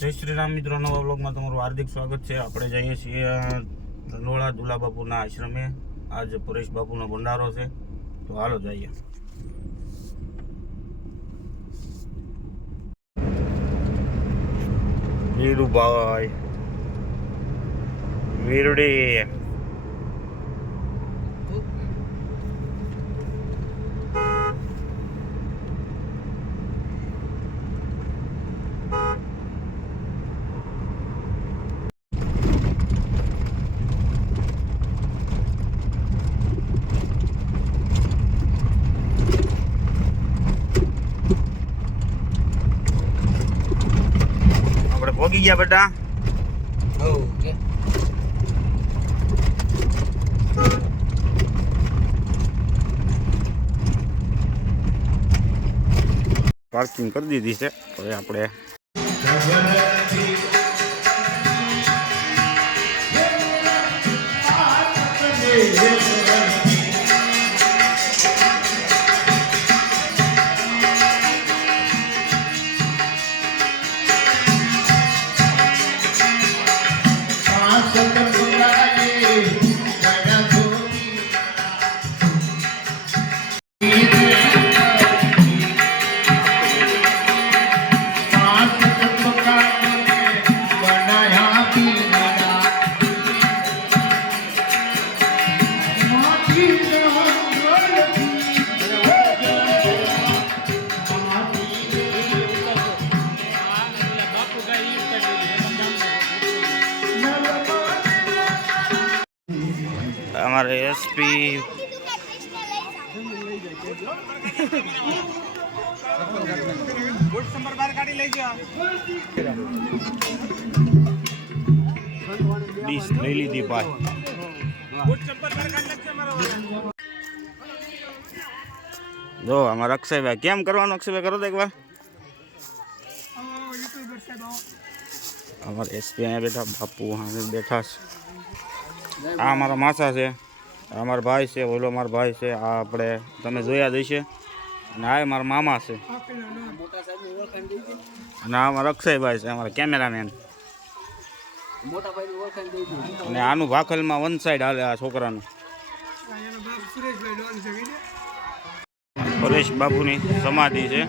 જય શ્રી રામ મિત્રો, નવા બ્લોગમાં તમારું હાર્દિક સ્વાગત છે. આપણે જઈએ છીએ ધનોળા દુલા બાપુના આશ્રમે. આજ પરેશ બાપુનો ભંડારો છે, તો હાલો જઈએ. વીરુભાઈ વીરડી પોગી ગયા બેટા. ઓકે પાર્કિંગ કરી દીધી છે. હવે આપણે અમારે એસપી ડીશ લઈ લીધી ભાઈ. જો અમારા અક્ષયભાઈ કેમ કરવાનું? અક્ષયભાઈ કરો તો એકવાર. અમારે એસપી અહીંયા બેઠા, બાપુ હા બેઠા છે. આ અમારા માસા છે, આ અમારા ભાઈ છે, ઓલો મારા ભાઈ છે, આ આપણે તમે જોયા જઈશે. અને આ મારા મામા છે, અને આ અમારા અક્ષયભાઈ છે, અમારા કેમેરામેન. અને આનું ભાખલમાં વન સાઈડ હાલે આ છોકરાનું. પરેશ બાપુની સમાધિ છે.